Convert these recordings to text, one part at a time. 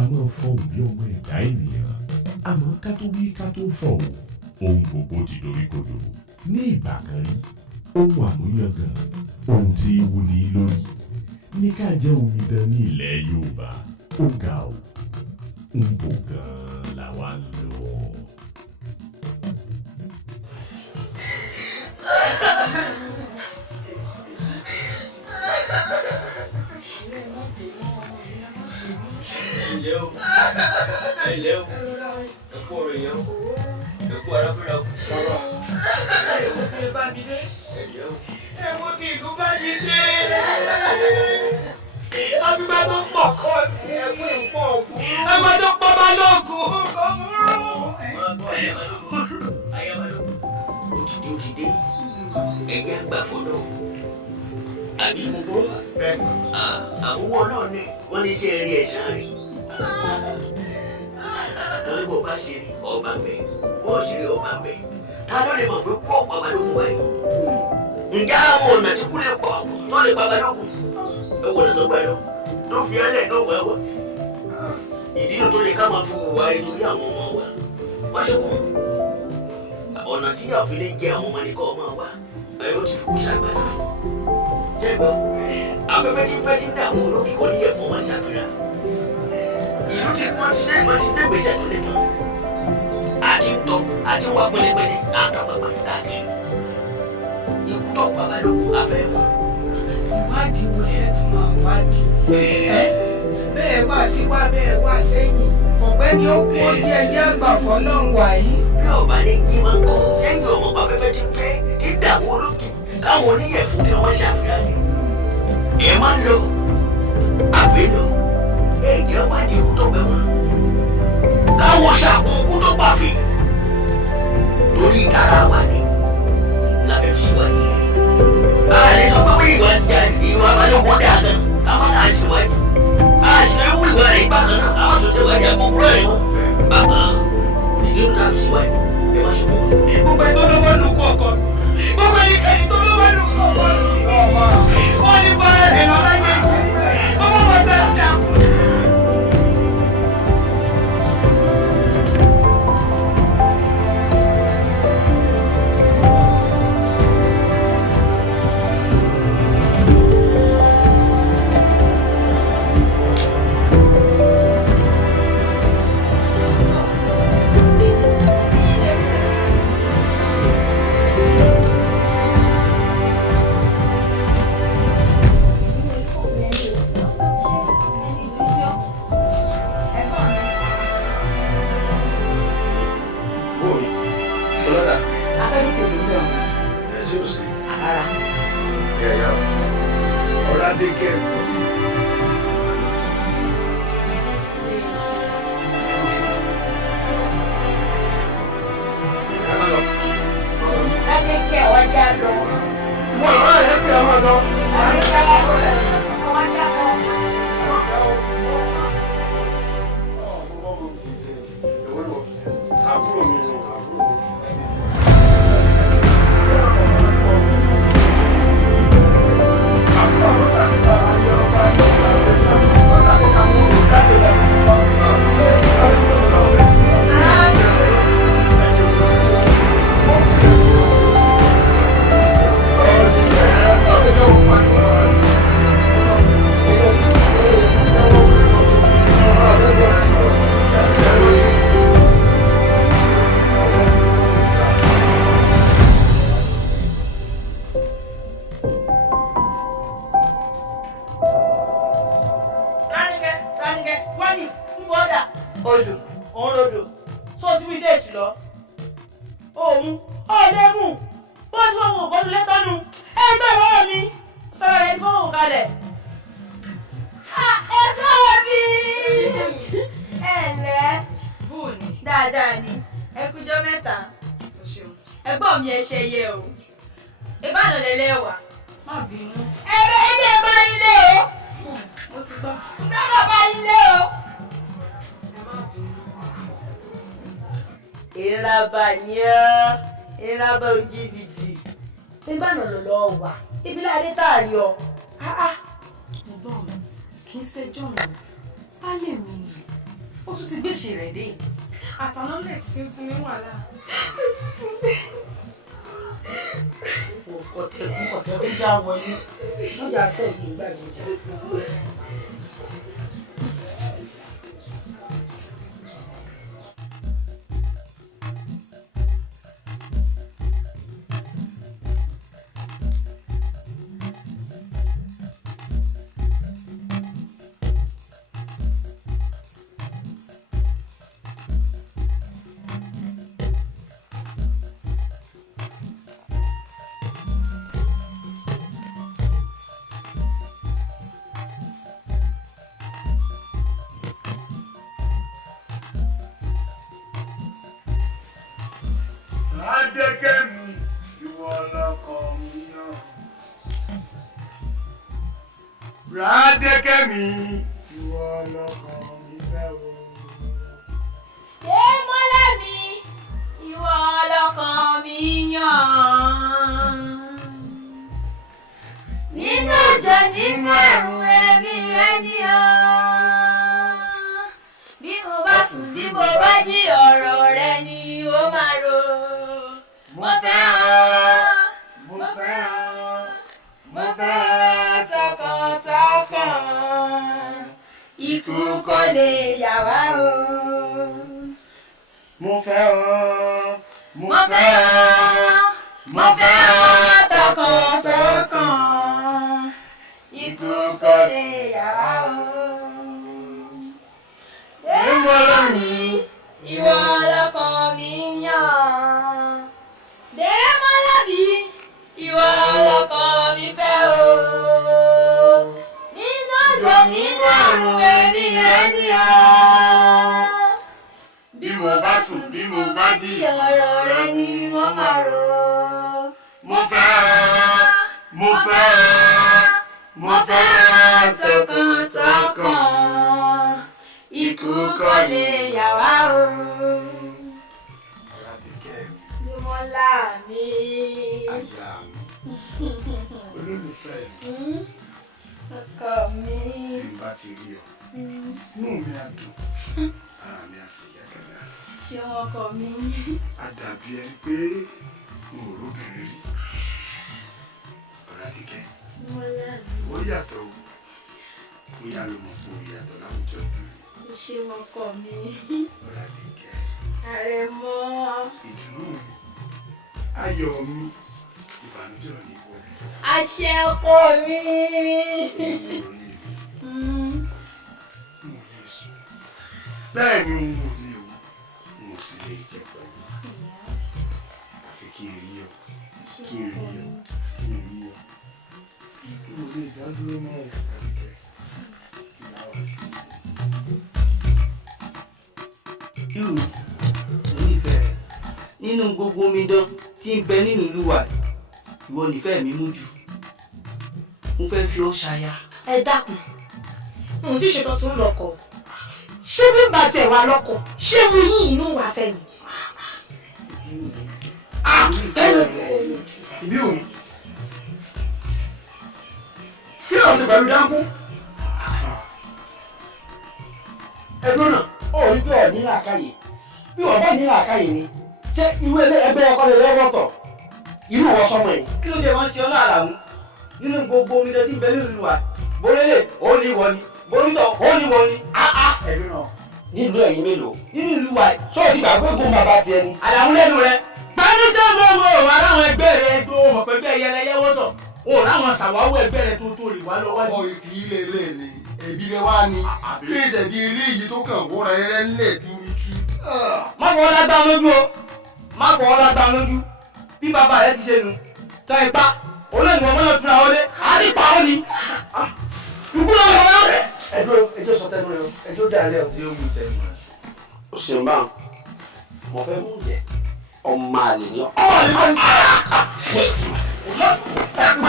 a máa fọhùn bí ọmọ ẹ̀dá ènìyàn àmọ́ ká tó wí ká tó fọ̀ o ohun gbogbo ti doríkodò ní ìgbà kan rí ohun àmúyangàn ohun tí í wúni lórí ní ká jẹ́ omidan ní ilẹ̀ Yorùbá ó ga o ń bò gan-an làwa ń lọ. Hello. Ẹ̀kú ọ̀rọ̀ yẹn. Ẹ̀kú ara fúnra kù. Ẹ̀wọ̀n kí ẹ bá mi dé. Ẹ̀wọ̀n kí ìlú bá mi dé. Àbíbá tó pọ̀ kọ́ ni ẹ̀kún ìpọ̀ ògùn. Ẹ̀wọ̀n tó pọ̀ bá lóògùn. Ayábalú, òdìdé, ẹ̀yà àgbà fọ́nà. Àbí mo gbọ́. Àwọn náà ni wọ́n ní ṣe eré ẹ̀sán rí. Lórí bó bá ṣe rí ọba ń bẹ, bó ṣe rí ọba ń bẹ. Ta ló lè mọ̀ pé kó ọ̀pọ̀ Balógun wáyé? Ǹjẹ́ àwọn ọ̀nà tí kú lè pọ̀ tó lè pa Balógun? Ẹ wọ̀nà tó gbà lọ, tó fi ẹlẹ́ tó wẹ̀ wọ̀. Ìdí nu tó yẹ ká máa fún wa rí nítorí àwọn ọmọ wa. Wá ṣùgbọ́n ọ̀nà tí yàá fi lè jẹ àwọn ọmọ nìkan ọmọ wa, ẹ ló ti fi kú ṣàgbàlá. Jẹ́ gbọ́, afẹ́fẹ́ tí ń fẹ́ ti ń dààmú olókè kò ní yẹ fún wọn ṣàfihàn. Ìlú tí wọ́n ti ṣe ìwọ́n ti gbégbèsè tó lè tán. Àti ń tọ́ àti wà pẹ́lẹ́pẹ́lẹ́ àtàgbàgbà káàkiri. Ikú tó pa Balógun afẹ́ wọn. Ìwádìí wo ẹ tún máa wádìí? Bẹ́ẹ̀ wá sí wá bẹ́ẹ̀ wá sẹ́yìn. Ọ̀pẹ́ ni ó kú ó di ẹyẹ àgbà fọlọ́run wàyí. Bí ọba ní kí máa ń kọ́ sẹ́yìn ọmọ afẹ́fẹ́ tí ń fẹ́ tí ń dààmú olókè káwọn oníyẹ̀fun kí wọ́n ṣàfihàn ni. Ẹ máa ń lọ àfihàn. Ẹ̀jẹ̀ wádìí ikú tó pẹ́ wọn. Káwọn ṣàkóso ikú tó pàfin. Lórí ìtara wa ni lábẹ́ fi ṣíwájú rẹ̀. A lè sọ pé ìwà Balógun dà gan. Ká má náà ṣíwájú. A sì lè wú ìwà rẹ̀ bákan náà. Àwọn tó tẹ̀wájú àgbọ̀gbọ̀ rẹ̀ mọ́. Bàbá ìdílé náà fi ṣíwájú. Ẹ má ṣubú. Gbogbo ẹni tó lọ́wọ́ nù kọ̀ọ̀kan. Gbogbo ẹni tó lọ́wọ́ nù kọ̀ọ̀kan. Wọ́n ní bá ẹ̀ lọ́la yẹn. Ọmọ bàtà dàkú. Ìràbà òjìbìtì. Nígbàna lọ wà. Ibi láde táàrí ọ. Ẹ̀gbọ́n mi kì í ṣẹjọ́ mi. Bálẹ̀ mi tún ti gbèsè rẹ̀ dé. Àtàná lè ti fún mi wàhálà. Ọ̀tẹ̀ já wọlé. Lọ́jà sẹ́yìn gbàgbé. Rádékẹ́mi, ìwọ lọ́kàn mi fẹ́ o. Ṣé mọ́lẹ̀ mi, ìwọ lọ́kàn mi yàn. Nínú òjò nínú ẹ̀rùn ẹ̀mí rẹ ni ọ́. Bí mo bá sùn bí mo bá jí ọ̀rọ̀ rẹ ni ó máa rò. Mo fẹ́ ọ́, mo fẹ́ ọ́, mo fẹ́ ọ́ tọkàntọkàn. Ikú kò lè yà wá o. Mo fẹ́ ọ́, Mo fẹ́ ọ́, mo fẹ́ ọ́ tọkàntọkàn. Ikú kò lè yà wá o. Démọ́lá mi, ìwọ lọ́kàn mi yàn. Démọ́lá mi, ìwọ lọ́kàn mi fẹ́ o. Nínú òjò nínú àrùn èmi rẹ ni ọ́. Bí mo bá sùn bí mo bá jí ọ̀rọ̀ rẹ ni wọ́n máa rò. Mo fẹ́ ọ́, mo fẹ́ ọ́, mo fẹ́ ọ́ tọkàntọkàn. Ikú kò lè yà wá o. Rádékẹ́mi, Démọ́lá mi. aya mi, olólùfẹ́ mi, Ọkọ mi. bí n bá ti rí ọ, inú mi á dùn, ara mi á sì yá gágá. Ṣé ọkọ mi? A dàbí ẹni pé n ò róbìnrin rí. Rádékẹ́, Démọ́lá mi. ó yàtọ̀ o, bóyá ló mọ̀ pé ó yàtọ̀ láwùjọ obìnrin. Ṣé ọkọ mi? Rádékẹ́, Àrẹ̀mọ. ìdùnnú mi, ayọ̀ mi, ìbànújẹ́ ò ní wọ̀. Àṣẹ ọkọ mi. Orí mi, n ò lè sùn. Bẹ́ẹ̀ ni n ò lè wò, n ò sì lè jẹ pẹ̀lú. Àfi kí n rí ọ, kí n rí ọ, kí n rí ọ. N ò lè dá dúró mọ́ o, Rádékẹ́. Irú onífẹ́ rẹ̀ nínú gbogbo omidan tí ń bẹ nínú ìlú wa ìwọ nífẹ̀ẹ́ mi mú jù. Mo fẹ́ fi ọ́ ṣaya. Ẹ dákun. N tí ṣetán tún lọ́kọ. Ṣé bí n bá tiẹ̀ wá lọ́kọ? Ṣé mo yín inú wa fẹ́ mi? Ìbí òun. Kí ló ń ṣe pẹ̀lú dáńkú? Ẹgbẹ́ náà, ó rí pé ọ̀ ní làákàyè. Bí wọ́n bá ní làákàyè ni, ṣé irú ẹgbẹ́ ẹ̀kọ́ lè lẹ́wọ́ tọ̀? Irú wọ sọmọ yìí. Kí ló dé wọ́n ṣe ọ́ láàlà mú? Nínú gbogbo omidan tí ń bẹ nínú ìlú wa bólélè ó ní wọ ni bólítọ̀ ó ní wọ ni. Ẹgbẹ́ náà, nílùú ẹ̀yìn mélòó? Nínú ìlú wa Tó o ti gbàgbé gun bàbá tiẹ̀ ni. àlàmú lẹ́nu rẹ̀. Pẹ̀lú sẹ́ńdọ̀ ọmọ òun aláwọn ẹgbẹ́ rẹ̀ tó mọ̀ pẹ̀lú ẹyẹlẹyẹ wọ́tọ̀. Òun láwọn ṣàwáwò ẹgbẹ́ rẹ̀ tó lè wá lọ wájú. Ọmọ ìfi ilé ilé ni, ẹbí rẹ wá ni. Kí ìṣẹ̀bí ilé yìí tó kàn wọ́ra rẹ ńlẹ̀ túrútú. Má fọwọ́ lágbá lójú o. Má fọwọ́ lágbá lójú. Bí bàbá rẹ̀ ti ṣe nu. Tọ́ ipá. Olóòní wọn mọ́nà fúnra wọlé. A ti pa ọ́ ni. Ikú ló wọ̀ ọ́. Ẹjọ́ sọ tẹnu rẹ o, ẹjọ́ dà rẹ o. Yóò mú tẹnu rẹ̀. Ó ṣe ń bá wọn. Mo fẹ́ mú jẹ. Ọmọ àlè ni ọ. Ọmọ ìlú ń pa.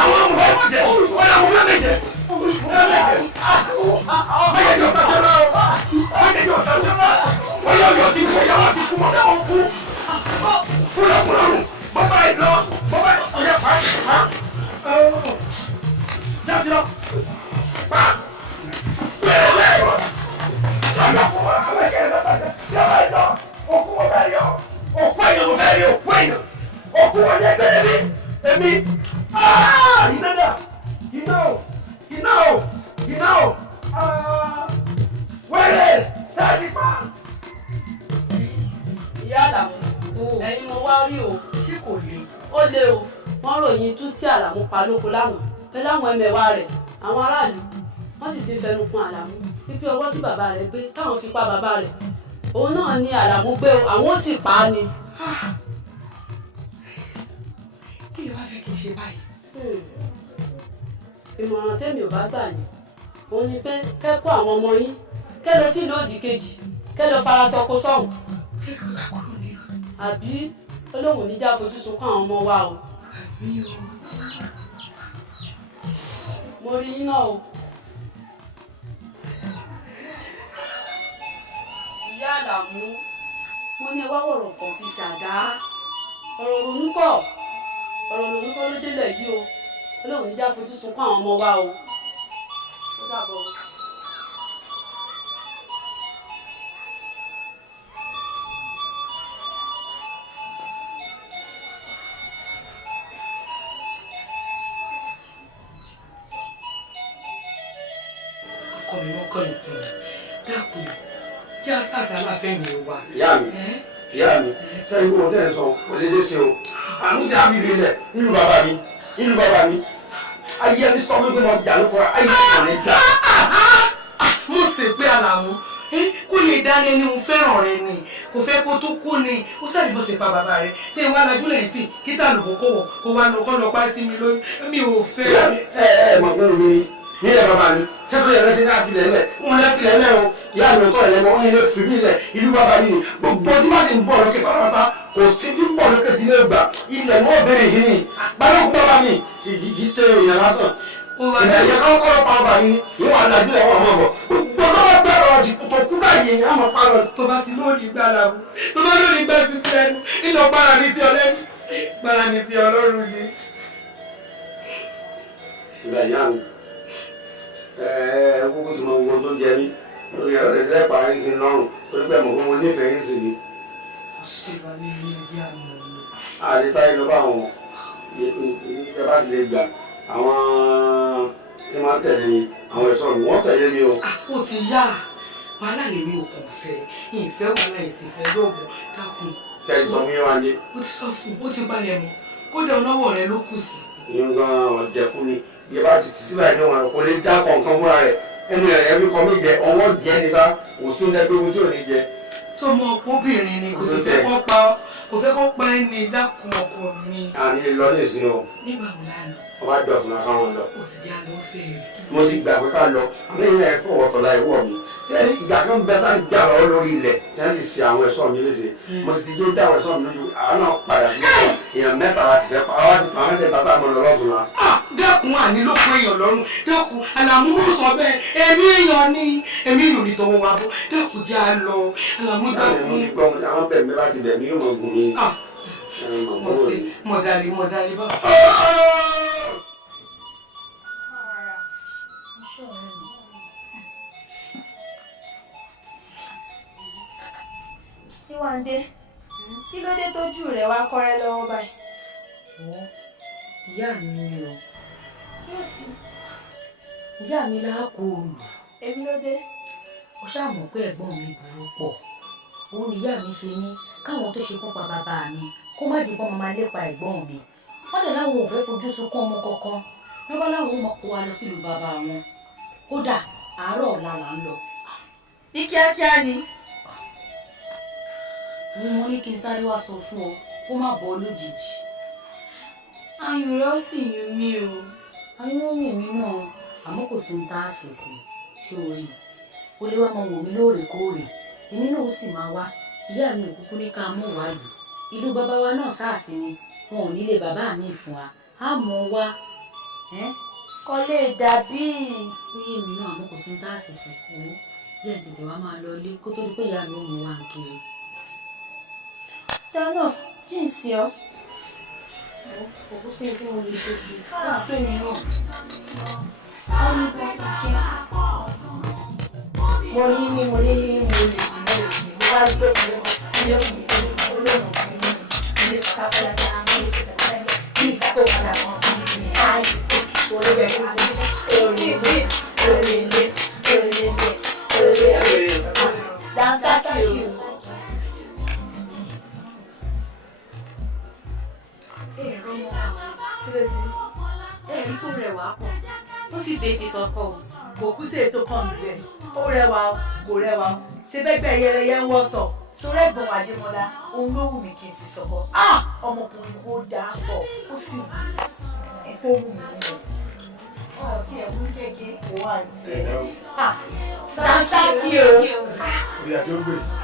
Àwọn ọmọ ẹ̀ wọ́n jẹ. Wọ́n yà wọ́n fẹ́ méje. Wọ́n fẹ́ méje. Báyọ̀ yóò tọ́ sí ọ́nà. Báyọ̀ yóò tọ́ sí ọ́nà. Wọ́n yóò yọ̀ tí kò yẹ wọ́n ti kú mọ́ káwọn kú. Fúlọ́kùnrin bọ́bá ìlọ. Bọ́bá ìyẹ pa. Jáde lọ. Pa. Bẹ́ẹ̀ lẹ́yìn. Jáde lọ. lọ òkú wọn bẹ́ẹ̀ yọ òkú èèyàn mo fẹ́ rí òkú èèyàn òkú wọn ní ẹgbẹ́ mi èmi iná dà iná o wẹ́rẹ́ tẹ́ẹ̀dì pa. ìyá Àlàmú ẹ̀yin mo wá rí o tí kò le ó le o wọ́n ròyìn tú tí Àlàmú pa lóko lánàá pé láwọn ẹmẹ̀wà rẹ̀ àwọn aráàlú wọ́n sì ti fẹnu kún Àlàmú wípé ọwọ́ tí bàbá rẹ̀ gbé táwọn fi pa bàbá rẹ̀ òun náà ni Àlàmú gbé o àwọn ó sì pa á ni. kí ló wá fẹ́ kí n ṣe báyìí. ìmọ̀ràn tèmi ò bá gbà yín òun ni pé kẹ́kọ̀ọ́ àwọn ọmọ yín kẹ́ lọ sí ìlú òdì kejì kẹ́ lọ fara sọkó sọ́hùn. ṣé kò bá kúrò nílùú. àbí olóhùn níjà fojú sunkún àwọn ọmọ wa o. mi ò. mo rí yín náà o. ìyá Àlàmú mo ní ẹ wá wọ̀rọ̀ kan fi ṣàdá ọ̀rọ̀ ronú kọ́ ló délẹ̀ yìí o olóhùn níjà fojú sunkún àwọn ọmọ wa o. ó dàbọ̀. ọkọ mi wọ́n kọ́ ìsìn dákun kí a sàṣà aláfẹ́ mi wá. ìyá mi sẹ́yìn kò tẹ́ ẹ̀ sọ kò lè ṣe ṣe o àmì tí a fi rí ilẹ̀ nílùú bàbá mi ayé ẹni sọ pé mo jà lóko ayé ẹni ní dá. mo ṣe pé Àlàmú kó lè dání ẹni mo fẹ́ràn rẹ ni kò fẹ́ kó tó kú ni ó sáré bó ṣe pa bàbá rẹ ṣé ìwà alájú lẹ́yìn sí kí tàlùkò kò wọ̀ kó wá lọ kọ́ lọ pa sí mi lórí mi ò fẹ́. ẹ mọ̀ nínú mi nílẹ̀ bàbá mi sẹ́kọ̀ọ́ yẹn lẹ́sìn náà filẹ̀ lẹ̀ ń lẹ́ filẹ̀ lẹ̀ o ìyá mi ò tọ́ ẹ̀lẹ́mọ̀ ó yẹ lé fi mí lẹ̀ ìlú bàbá mi ni gbogbo tí má sì ń bọ̀ lókè pátápátá kò sí tí ń bọ̀ lókè tí lè gbà ilẹ̀ ní wọ́n béèrè yìí ni balógun bàbá mi kì í ṣe èèyàn lásán ìbẹ̀rẹ̀ yẹn kọ́ kọ́ pa bàbá mi ni ìwọ̀n àdájú ẹ̀ wọ́n mọ̀ bọ̀ gbogbo tó bá gbẹ́ ọ̀rọ̀ ti tó kú báyìí èèyàn á mọ̀ pa lọ. tó bá ti lóòdì gbà làwọn tó bá lóòdì gbà sí lẹ́nu nínú gbára mi sí ọlẹ́nu gbára mi sí ọlọ́run ni. ìgbà ìyá mi kókó tí mo wo tó jẹ mí lórí ẹ̀rọ rẹ̀ sẹ́ẹ̀ pa ẹ̀yìn sí lọ́rùn torí pé mo kó mo nífẹ̀ẹ́ yín sí ni. ṣé ìbá mi rí ẹjẹ́ àná ni. àdìsáyé ló bá àwọn ẹ bá ti lè gbà àwọn tí máa ń tẹ̀lé mi àwọn ẹ̀ṣọ́ mi wọ́n tẹ̀lé mi o. ó ti yá wàhálà lèmi ò kàn fẹ́ ìfẹ́ wàhálà ìsìnfẹ́ lọ́gbọ̀n dákun. kí ẹ sọ fún yín wá ní. ó ti sọ fún ó ti balẹ̀ mọ́ kódà ọlọ́wọ́ rẹ ló kù sí. ìyẹn gan-an ọ̀jẹ̀ fún mi bí ẹ bá ti síbẹ̀ ní wọn kò lè dá kọ̀ọ̀kan fúnra rẹ̀ ẹnu ẹ̀rẹ́ fi kọ́ mí jẹ ọwọ́ jẹ́ ni sá kò tún lẹ́gbẹ́ ohun tí ò ní jẹ. tó mọ ọkùnrin ni kò sì fẹ́ kó pa ẹni dákun ọkọ mi. àní lọ ní ìsinmi o. nígbà wo la lọ. wọ́n bá jọ fún akáwọn lọ. ó sì jẹ́ àlọ́ fèrè. mo ti gbà pé ká lọ àmì ìyá ẹ̀ fọwọ́ tọ̀la ìwọ̀ mi sẹ́ni ìgbà kan bẹ tá ń jà lọ lórí ilẹ̀ tí wọ́n sì ṣe àwọn ẹ̀ṣọ́ mi léṣe mo sì ti jó dá àwọn ẹ̀ṣọ́ mi lójú àwọn náà padà sí èèyàn mẹ́ta la sì fẹ́ pa àwọn sì pa àwọn mẹ́tẹ̀ẹ̀ta tá a mọ̀ lọ́dún la. dákun àní ló kó èèyàn lọ́rùn dákun Àlàmú ló sọ bẹ́ẹ̀ èmi èèyàn ní tọwọ́ wa bọ́ dákun jẹ́ à lọ Àlàmú dákun. mo ti gbọ́ àwọn bẹ̀ mi bá ti bẹ̀ mí yóò mọ̀ gùn mí. mọ̀dàlí bá. Ìwàndé, kí ló dé tójú rẹ̀ wá kọ́rẹ́ lọ́wọ́ báyìí? Ìyá mi ni o. Kí ó sì? Ìyá mi láàkó olù. Èmi ló dé? Ó ṣàmọ̀ pé ẹ̀gbọ́n mi burú pọ̀. Òun ìyá mi ṣe ní káwọn tó ṣekú pa bàbá mi kó má di pọ́n máa lépa ẹ̀gbọ́n mi. Wọ́n dẹ̀ láwọn ò fẹ́ fojú sunkún ọmọ kankan. Wọ́n bá láwọn ó kó wa lọ sílùú bàbá wọn. Kódà àárọ̀ ọ̀la là ń lọ. Ní kíákíá ni. Mo ní kí n sáré wá sọ fún ọ kó má bọ́ lójijì. Ayùn rẹ̀ ó sì yún mí o. Ayùn ó yìn mí náà àmọ́ kò sí ní tá a ṣe sí sórí. Ó lé wá máa wò mí lóòrèkóòrè èmi náà ó sì máa wá. Ìyá mi ò kúkú ní ká mú wá lù. Ìlú bàbá wa náà ṣáàṣì ni wọn ò nílé bàbá mi fún wa á mọ wá. Kò lè dàbí. Ó yé mi náà àmọ́ kò sí ní tá a ṣe sí owó jẹ́ tètè wá máa lọ ilé kó tó di pé ìyá mi ò mú wa kiri. Dáná kí n sí ọ. Òkú sí tí mo lè ṣe sí ó sún èmi náà. Wọ́n ní bọ́ sí kí. Mo ní mo lè jù lọ. Ó sì ṣe fi sọkọ o. Kò kú sí ètò kan nílẹ̀. Ó rẹwà o, kò rẹwà o. Ṣé bẹ́gbẹ́ yẹrẹyẹ ń wọ́tọ̀? Sórí ẹ̀gbọ́n Adémọ́lá, òun ló wù mí kí n fi sọkọ. Ọmọkùnrin ó dáa pọ̀, ó sì wù mí. Ẹ tó wù mí nínú. Tí ẹ̀ mú kéèké kò wà ní. Sáńtákì o.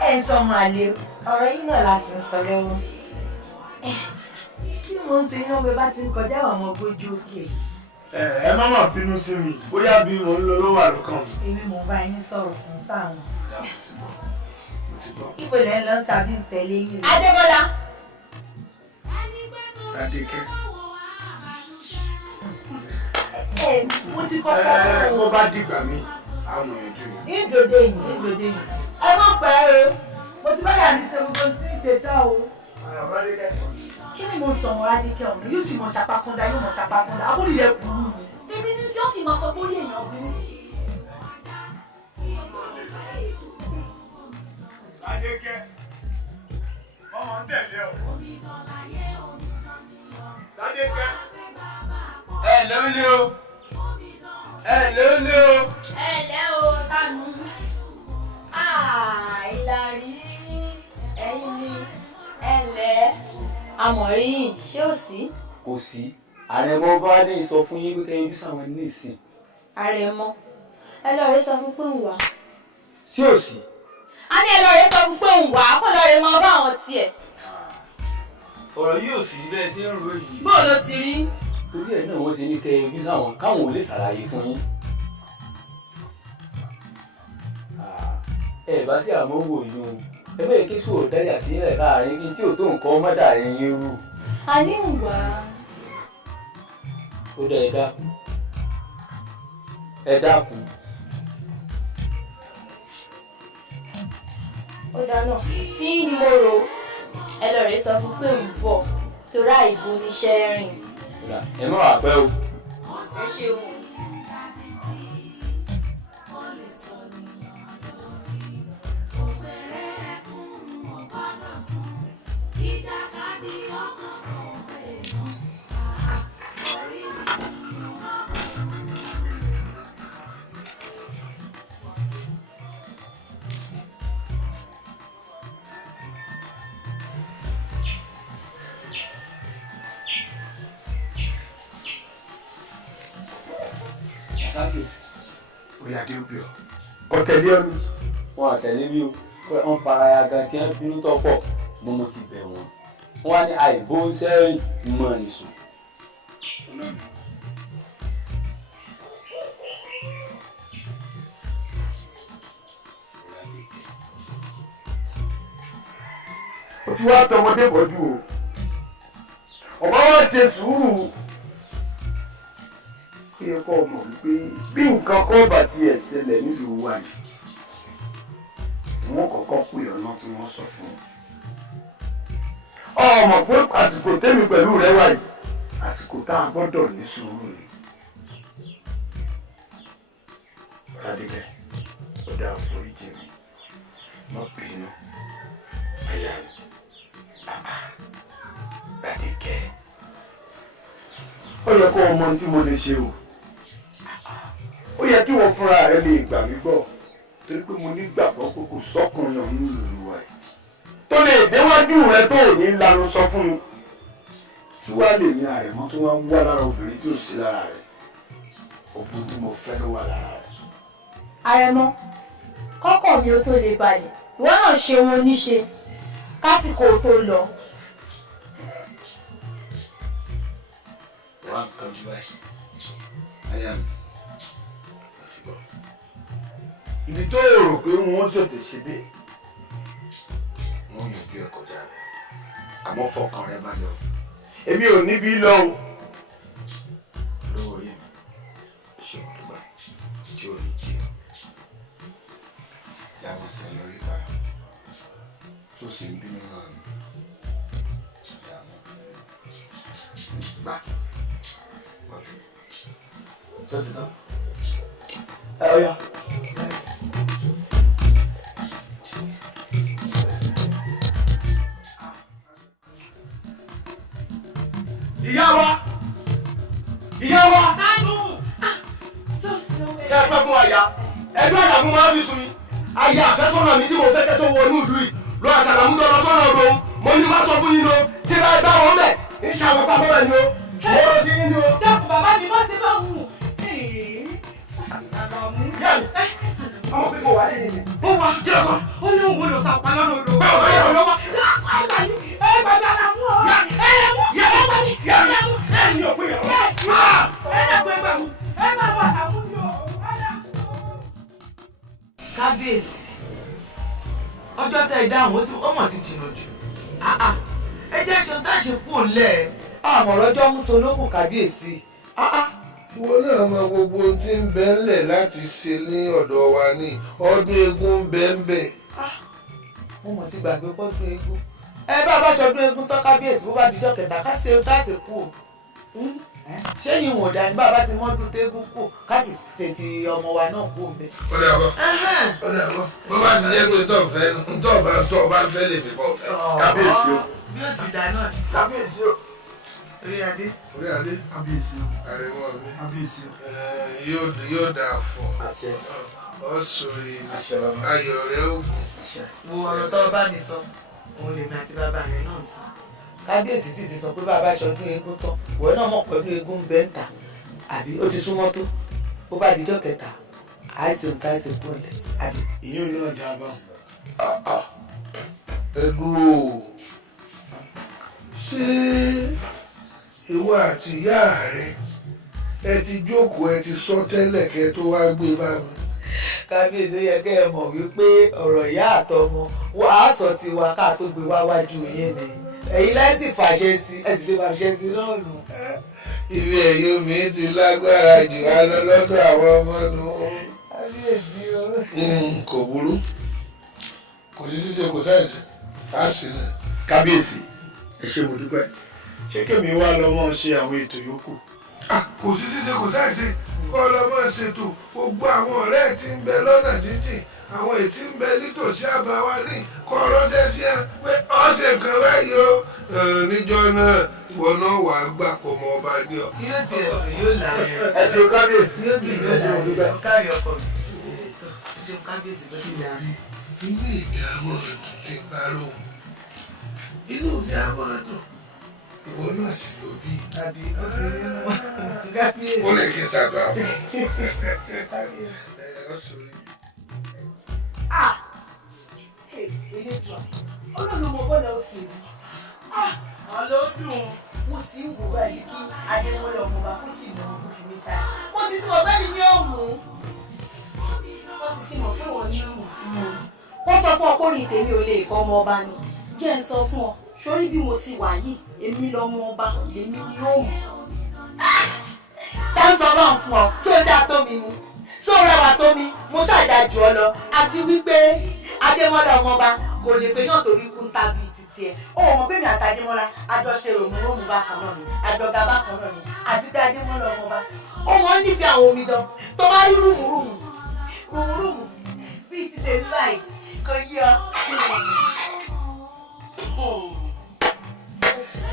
Ẹ ń sọ ọmọ àlè o. Ọ̀rọ̀ yìí náà la fi ń sọ lọ́wọ́. Kí mo ń ṣe iná bẹ bá ti ń kọjá àwọn ọmọ ogójì òkè? Ẹ má mà bínú sí mi, bóyá bí mo ń lọ ló wà lọ́kàn mi. Èmi mò ń bá yín sọ̀rọ̀ fún sáwọn. Ibo lẹ́ ń lọ tàbí ń tẹ̀lé yín. Adébọ́lá. Adékẹ́. Mo ti kọ́ sọ́kọ̀. Bó bá dìgbà mi, àwọn èèyàn jù mí. Ìdòdè yìí. Ẹ má pẹ́ o. Mo ti bá yà ní ṣe gbogbo tí ń ṣe tán o. Kí ni mo sọ wọn Adékẹ́ ọ̀nà? Yóò ti mọ̀ ṣapakúndà, yóò mọ̀ ṣapakúndà. Àbúrò rẹ̀ burú ni. Èmi ní sí ó sì máa sọ pé ó lè yàn burú. Adékẹ́, ọmọ ń tẹ̀lé ọ. Adékẹ́. Ẹ lóle o. Tánu. Ìlàrí ẹ̀yin ni ẹ̀lẹ́. Àmọ̀rí yìí ṣé ò sí? Kò sí. Àrẹ̀mọ bá dé sọ fún yín pé kẹ́yìn bí sáwọn ní ìsìn. Àrẹ̀mọ ẹ lọ́ọ̀rẹ́ sọ fún pé ń wà. Sí ò sí. A ní ẹ lọ́ọ̀rẹ́ sọ fún pé ń wà kó lọ́ọ̀rẹ́ máa bá àwọn tiẹ̀. Ọ̀rọ̀ yìí ò sí bẹ́ẹ̀ ṣe ń ro yìí. Bó ló ti rí? Torí ẹ̀ náà wọ́n ṣe ní kẹ́yìn bí sáwọn káwọn ò lè ṣàlàyé fún yín. Ẹ bá sí àmọ́ wò yín o. Ẹ bẹ́ẹ̀ kí sùúrù dáyà sílẹ̀ káàrin kí tí ò tó nǹkan mọ́dà yín rú. A ní ń wà. Ó dá ẹ dákun. Ẹ dákun. Ó dáná tí ni mo rò ẹ lọ́ọ̀rẹ́ sọ fún pé ń bọ̀ torí àìbò níṣẹ́ rìn. Ẹ má wà pẹ́ o. Ẹ ṣeun. Oya dé òbí ọ. Ọ̀tẹ̀lé ọ ni. Wọ́n àtẹ̀lé bí o. Wọ́n fara ya gan tí wọ́n bínú tọ́pọ̀. Mo ti bẹ̀ wọ́n. Wọ́n á ní àìbó sẹ́rìn mọ́ nìṣó. Ó ti wá tọmọdé bọ́jú o. Ọba wa ṣe sùúrù. Ó yẹ kó mọ̀ wípé bí nǹkan kan bá tiẹ̀ ṣẹlẹ̀ nílùú wa yìí, wọ́n kọ́kọ́ pè ọ̀nà tí wọ́n sọ fún un. Ọmọ pé àsìkò tẹ́mi pẹ̀lú rẹ wà yìí, àsìkò tá a gbọ́dọ̀ ní sùúrù ni. Adékẹ́, ó dáa foríjì mi, má bínú, àyà mi. Adékẹ́, ó yẹ kó o mọ ohun tí mo lè ṣe o. Ó yẹ kí wọ́n fúnra rẹ lè gbà mí gbọ́ torí pé mo nígbàgbọ́ pé kò sọ́kùnrin ọ̀hún nílùú wa yìí tó lè déwájú rẹ tó ò ní lanu sọ fún mi tí wàá lè ní àrẹ̀mọ́ tó wá ń wá lára obìnrin tí ò sí lára rẹ̀ òbí tí mo fẹ́ ló wà lára rẹ̀. Àrẹ̀mọ kọ́kọ́ mi ó tó lè balẹ̀ ìwọ náà ṣe wọn níṣe kásìkò tó lọ. wà á kàn jù báyìí ayá mi mo ti gbọ́ ibi tó rò pé wọ́n tètè ṣe dé wọ́n yóò bí ẹ kọjá rẹ̀ àmọ́ fọkàn rẹ balẹ̀ o èmi ò níbi lọ o lórí mi ṣe mo dúpẹ́ tí ò ní jí o yàgò sí lórí para tó sì ń bínú náà ni. Gbà. Tó ti tán. Ó yá. Ìyá wa! Ìyá wa! Kẹ́ ẹ pẹ́ fún àyà. Ẹgbẹ́ àyàmú máa ń fi sun yín. Àyà àfẹ́sọ́nà mi tí mo fẹ́ kẹ́ tó wọnú ìlú yìí. Lọ àtàlàmú tó lọ sọ́nà odò. Mo ní wá sọ fún yín lọ. Tí bá gbá wọn bẹ̀, iṣẹ́ àwọn pápá bẹ̀ ni o. Mo rò ti yín ni o. Dẹ́kun bàbá mi má ṣe bá wù. Ìyá mi, ọmọ pé kò wá lé nìyẹn. Ó wá kí ló sọ? Ó ní òun gbọdọ̀ sàpá lọ́nà odò. Bẹ́ẹ̀ wọ́n yẹ lọ́wọ́. Ẹ gbàgbé àlàmú o. Ẹ mú ẹ gbàgbé Ìyá mi, ẹ ní òpin ìyàwó. ẹ dẹ́kun ẹ gbàgbé. Ẹ má wà àlàmú ni o. Kábíyèsí ọjọ́ tẹ ẹ dáhùn ó mọ̀ ti jìnnà jù ẹ jẹ́ ṣe tá a ṣe kú òǹlẹ̀ àmọ̀ lọ́jọ́ múso lókùn kábíyèsí. Ìwọ náà mọ gbogbo ohun tí ń bẹ ńlẹ̀ láti ṣe ní ọ̀dọ̀ wa ní ọdún eégún ń bẹ ń bẹ. Mo mọ̀ ti gbàgbé pọ́dún eégún. Ẹ bá bá ṣọdún eégún tán kábíyèsí bó bá dijọ́ kẹta ká ṣe tá a ṣe kú o. Ṣé yìí wọ̀n dání bàbá ti mọ́dún tégún kù ká sì tètè ọmọ wa náà kú òun bẹ. Ó dàbọ̀ ó dàbọ̀ bó bá ti jẹ́ pé tó bá fẹ́ lè fi bọ̀ kábíyèsí o. Bí ó ti dà náà ni. Kábíyèsí o. Orí adé. Orí adé. Kábíyèsí o. Àrẹ̀mọ mi. Kábíyèsí o. Yóò dáa fún ọ. Ọ sórí ayọ̀ rẹ̀ ògùn. Wo ọ̀rọ̀ tó bá mi sọ òun lèmi àti bàbá rẹ̀ náà sọ. Kábíyèsí sì ti sọ pé bàbá ṣọdún eégún tán ìwọ náà mọ̀ pẹ̀lú eégún bẹ́ńtà àbí ó ti súnmọ́ tó ó bá dijọ́ kẹta àìsàn ká àìsàn kúrò lẹ̀ àbí. Ìyún náà dáa báwọn. Ẹ dúró ṣé ìwọ àti ìyá rẹ ẹ ti jókòó ẹ ti sọ tẹ́lẹ̀ kẹ́ tó wá gbé bá mi. Kábíyèsí yẹ kẹ́ ẹ mọ̀ wípé ọ̀rọ̀ ìyá àtọmọ wàá sọ tiwa ká tó gbé wá wájú yín ni ẹ̀yin lẹ́sìn fàṣẹ sí ẹ sì ti fàṣẹ sí náà nù. Ibi ẹ̀yìn mi ti lágbára jù á lọ lọ́dọ̀ àwọn ọmọ nù. Kábíyèsí o. Kò burú kò sí ṣíṣe kò sáìsì á sì lẹ̀. Kábíyèsí ẹ ṣé mo dúpẹ́. Ṣé kémi wá lọ́mọ ṣe àwọn ètò yòókù? Kò sí ṣíṣe kò sáìsì kọ́ lọ́mọ ṣètò gbogbo àwọn ọ̀rẹ́ tí ń bẹ lọ́nà jíjìn àwọn ètí ń bẹ nítòsí àbáwá ní kọ́ ránṣẹ́ sí ẹ pé ọ̀sẹ̀ kan báyìí o níjọ́ náà ìwọ náà wà á gbà pọ̀ mọ́ ọba ní ọ. Yóò tiẹ̀ yóò là ẹ̀. Ẹ ṣé kábíyèsí. Yóò dùn yóò là ẹ̀. Ó kárí ọkọ mi. Ẹ ṣé kábíyèsí bó ti dà. Inú ìdí àwọn ọ̀dùn ti bá lóhùn. Inú ìdí àwọn ọ̀dùn ìwọ náà sì ló bí. Àbí ó ti rí mú kábíyèsí. Ó lè kí n ṣàdúrà fún Ọlọ́run mo bọ́lá ó sì rí. Ọlọ́dún mo sì ń wò báyìí kí Adéwọlé ọmọba kó sì mọ ọmọ fún mi sáà. Mo sì ti mọ̀ pé mi ní ọ̀mù. Mo sì ti mọ̀ pé wọ́n ní ọ̀mù. Wọ́n sọ fún ọ pé orí tèmi ò lè fọmọ ọba ni. Jẹ́ ń sọ fún ọ, sórí bí mo ti wà yìí, èmi lọmọ ọba, èmi ni ó mú. Tá ń sọ náà fún ọ, tó dáa tó mi ni. Ṣó rẹwà tó mi, mo ṣàjà jù ọ lọ. Àti wípé Adéwọlé ọmọba kò lè fẹ́yàn torí kú ń tàbí títí ẹ̀. Ó mọ̀ pé mi àti Adéwọlé àjọṣe ròmùròmù bákan náà ni, àjọga bákan náà ni, àti pé Adéwọlé ọmọba. Ó mọ̀ nífẹ̀ẹ́ àwọn omidan tó bá rí rùmùrùmù bíi ti tèmi báyìí kò yí ọ.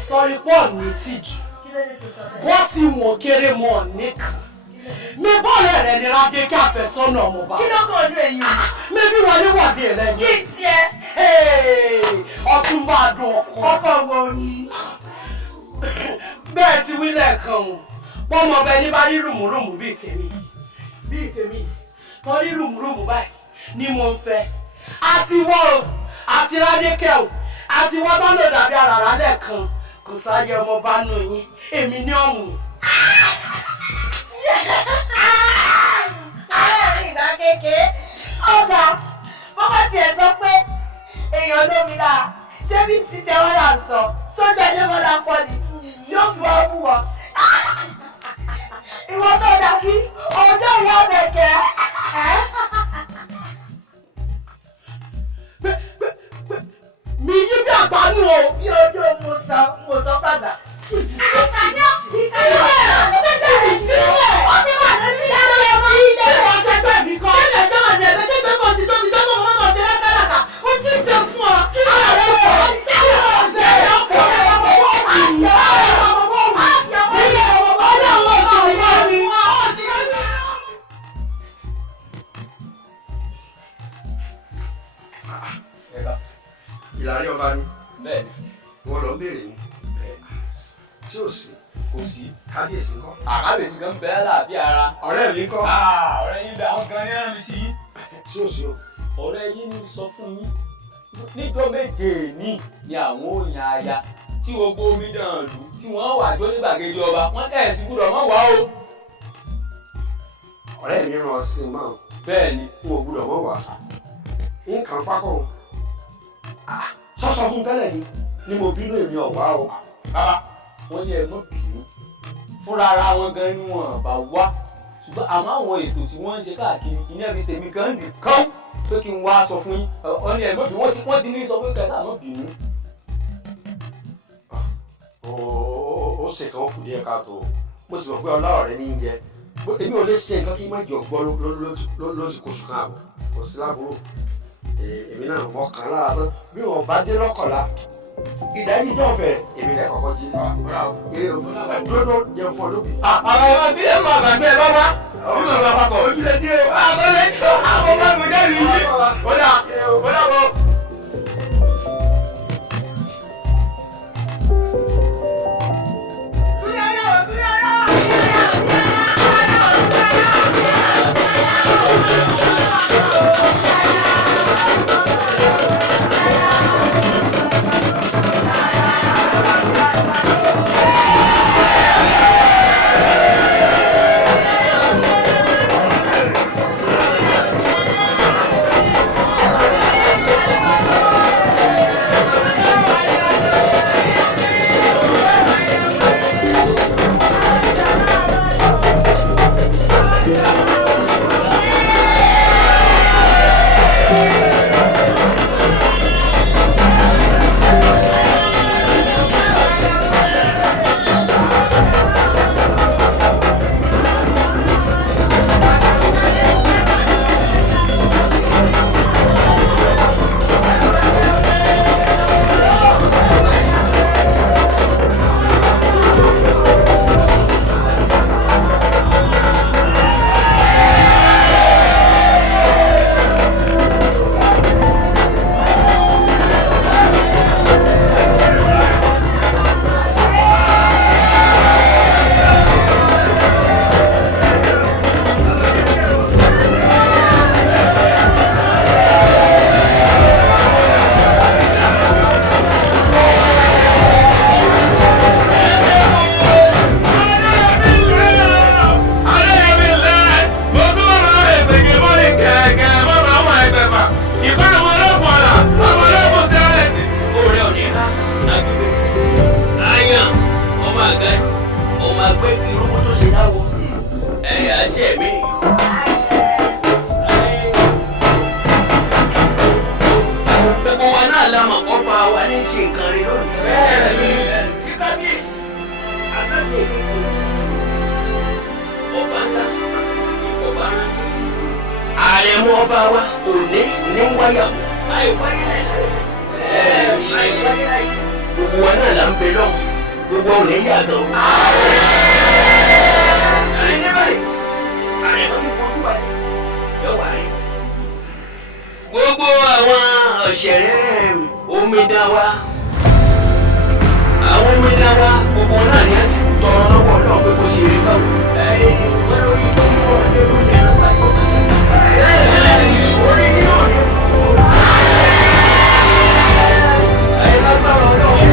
Sọrí pọ̀ ní tìjú, wọ́n ti wọ̀n kéré mọ́ nìkan. Mi bọ́ọ̀lù rẹ̀ ni Ládé kí àfẹ́sọ́nà ọmọba. Kí ló kàn ọdún ẹ̀yìn? Mi bí wọn níwọ̀dé rẹ̀ ni. Kí tiẹ̀? Ọtún máa dùn ọkọ. Ọkọ wo ni? Bẹ́ẹ̀ ti wí lẹ́ẹ̀kan o, wọ́n mọ ọbẹ̀ ní bá rí rùmùrùmù bíi tèmi. Bíi tèmi, wọ́n rí rùmùrùmù báyìí ni mo ń fẹ́. Àti wọ́ o, àti Ládékẹ́ o, àti wọ́n bá lò dàbí àràrá lẹ́ẹ̀kan. Kò sáyé ọmọ bá nù yín, èmi ní ọ̀hún. Ìgbà kékeré ọ̀gá bọ́bá tiẹ̀ sọ pé èèyàn lómi láà ṣébí ti tẹ wọ́n là ń sọ sójú ẹni wọn là ń pọ̀ ní tí ó fi wọ́n mú wọ́. Ìwọ tó dàbí ọjọ́ ìyá ọ̀bẹ̀kẹ́. mo sọ padà. Ìkànnì ó ti wà lórí ilé ọ̀sẹ̀ gbẹ̀mí kan. Ṣé ilẹ̀ tí wọ́n ti ẹ̀bẹ̀ ṣé pé kò ti tóbi tó mọ̀ mọ́ ti lágbàlàkà? Ó ti ṣe fún ọ. Ìlàrí ọba ni. Bẹ́ẹ̀ni. Wọ́n lọ ń béèrè ni. Tí ò sí. Kò sí. Kábíyèsí ńkọ́. Kábíyèsí kan bẹ́ẹ̀ láàbí ara. Ọ̀rẹ́ mi ńkọ́. Ọ̀rẹ́ yín bẹ àwọn kan ní ẹran mi sí yín. Tí ò sí o. Ọ̀rẹ́ yín ni sọ fún yín. Níjọ́ méje ni àwọn òyìn aya tí gbogbo omidan ìlú tí wọ́n wà jó ní gbàgede ọba wọ́n ẹ̀ sí gbúdọ̀ mọ́ wá o. Ọ̀rẹ́ mi rán ọ sí mọ́. Bẹ́ẹ̀ni. N ò gbúdọ̀ mọ́ wá. Nǹkan pákó. Sọ́sọ fún tẹ́lẹ̀ ni mo bínú èmi ọ̀wá o. Bàbá wọ́n ní ẹ mọ́ bínú fúnra ara wọn gan ni wọn bá wá ṣùgbọ́n àmọ́ àwọn ètò tí wọ́n ń ṣe káàkiri ìní ẹ̀rí tèmi kan dì kán pé kí n wá sọ fún yín wọ́n ní ẹ mọ́ bínú wọ́n ti ní sọ pé kẹta mọ́ bínú. Ó ṣe kan ó kù díẹ̀ káàtó mo sì mọ̀ pé ọlá ọ̀rẹ́ ní í jẹ èmi ò lè ṣe nǹkan kí n má jọ gbọ́ lóṣù kóṣù kan àbọ̀ kò sí láburú èmi náà mọ̀ kàn lára tán bí wọn bá dé lọ́kọ̀ọ́lá ìdájí jọ fẹ̀rẹ̀ èmi lẹ́ kọ́kọ́ jí dúró jẹun fún ọ lóbi. àwọn ọmọ tí ẹ máa gbàgbé ẹ lọ́wọ́ nínú ọ̀gá papọ̀. ojúlẹ̀ díẹ̀ o. àbọ̀lẹ̀ àwọn ọmọ mi jẹ́ ìrísí. ó dà bọ̀. àrẹ̀mọ ọba wa òní ní wáyà àìwáyé láì gbogbo wa náà là ń bẹ lọ́hùn gbogbo òní yàtọ̀. àìní báyìí àrẹ̀mọ ti fojú balẹ̀ yọ wà rí. gbogbo àwọn òṣèré omidan wa gbogbo náà ni a ti tọrọ lọ́wọ́ náà pé kó ṣe é fáwọn. wọ́n lórí tó ń bọ̀ ọ́ lórí ẹ̀rọ báyìí ó máa ṣe. orí ní òní. lágbára ọlọ́run.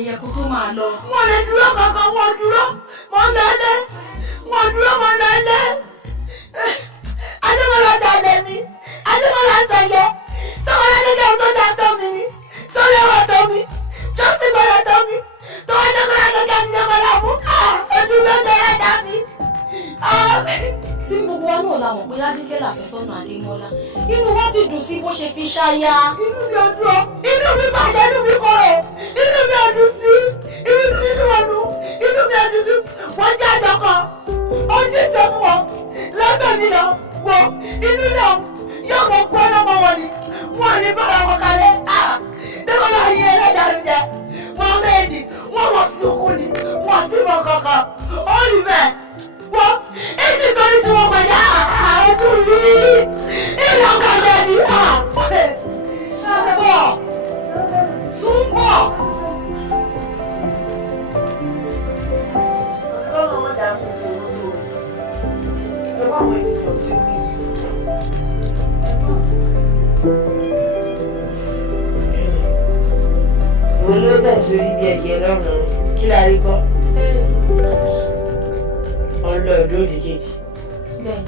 ṣayẹyẹ kó tó máa lọ. Wọ́n lè dúró kankan, wọ́n dúró, wọ́n lọlé, wọ́n dúró, wọ́n lọlé. Adémọ́lá dalẹ̀ mi, Adémọ́lá sẹ̀yẹ, sọ́wọ́n Adékẹ́ sọ́jà tó mi ni, sọ́lẹ́wọ̀ tó mi, jọ́sí gbọ́dọ̀ tó mi, tó wá jẹ́ kọ́lá Adékẹ́ Adémọ́lá mú, ojú ló bẹ̀rẹ̀ dá mi. Tí gbogbo wa náà la mọ̀ pé Ládékẹ́ làfẹ́sọ́nà Adémọ́lá, inú wa sì dùn sí bó ṣe fi ṣáyà. Inú mi ò dùn ọ́, inú mi bàjẹ́, inú mi kọ̀rọ̀, inú mi ò dùn sí, inú mi ò dùn sí, wọ́n jẹ́ àjọkọ̀, ojú ìṣẹ́ fún wọn, lọ́tọ̀ nílọ, wo inú náà yóò mọ̀ pé ọmọ wọn ni, wọ́n ní bára wọn kalẹ̀, Démọ́lá yín ẹlẹ́dàá ló jẹ, wọ́n méjì, wọ́n mọ̀ sunkún ni, wọ́n ti mọ̀ kankan, ó rí bẹ́ẹ̀, wọ́n èsì torí tí wọ́n gbẹ̀dá ojú rí ìlú ọ̀gá ni, Súnbọ̀. Ìwé ló dẹ̀ sórí bí ẹ̀jẹ̀ lọ́rùn kí la rí kọ́. Wọ́n lọ ìlú òdì kejì. Bẹ́ẹ̀.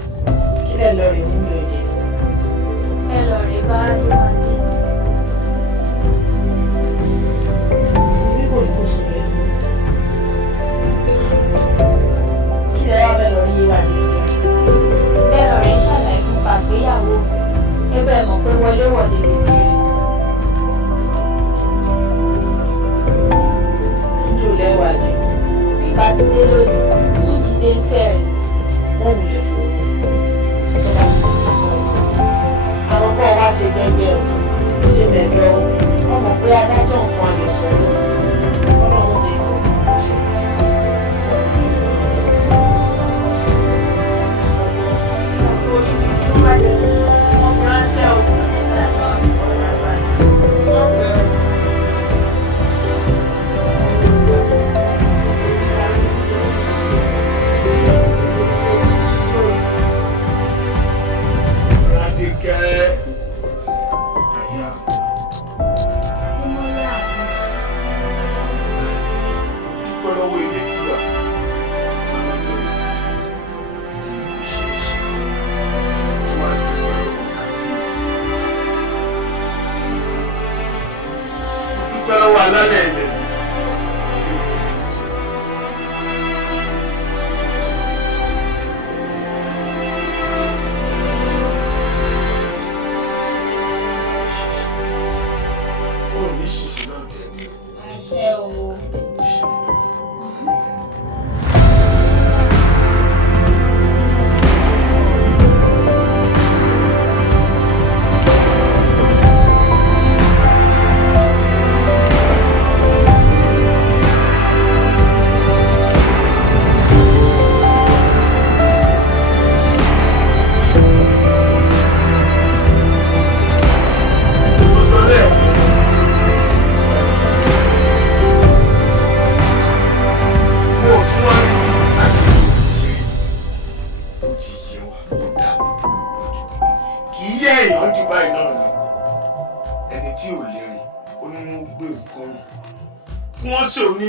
Kí lẹ̀ lọ rè mú mi òde. Ẹ lọ rè bá Yéwándé. Bí kò ní kó sùn lẹ́nu. Kí lẹ wá fẹ́ lọ rí Yéwándé sí? Bẹ́ẹ̀ lọ rè ṣàlàyé fún pàgbéyàwó. Ebe mọ̀ pé wọléwọ̀de lè béèrè. Níjó lẹ́wà dé. Bí bá ti dé lónìí, ní Jídé ń fẹ́ rẹ̀. Wọ́n wulẹ̀ fún un. Tó bá ti dé kọ́ ọ. Àwọn kọ́ wá ṣe gẹ́gẹ́ o. Ṣé mẹ́lọ wọ́n mọ̀ pé adájọ́ nǹkan àyẹ̀sọ̀ náà. Ọlọ́run dé kọ́ ṣe é sí. Wọ́n fi jù wọ́n lọ. Ọ̀pọ̀ onífìdí ló wá dé. Wọ́n fi ránṣẹ́ o.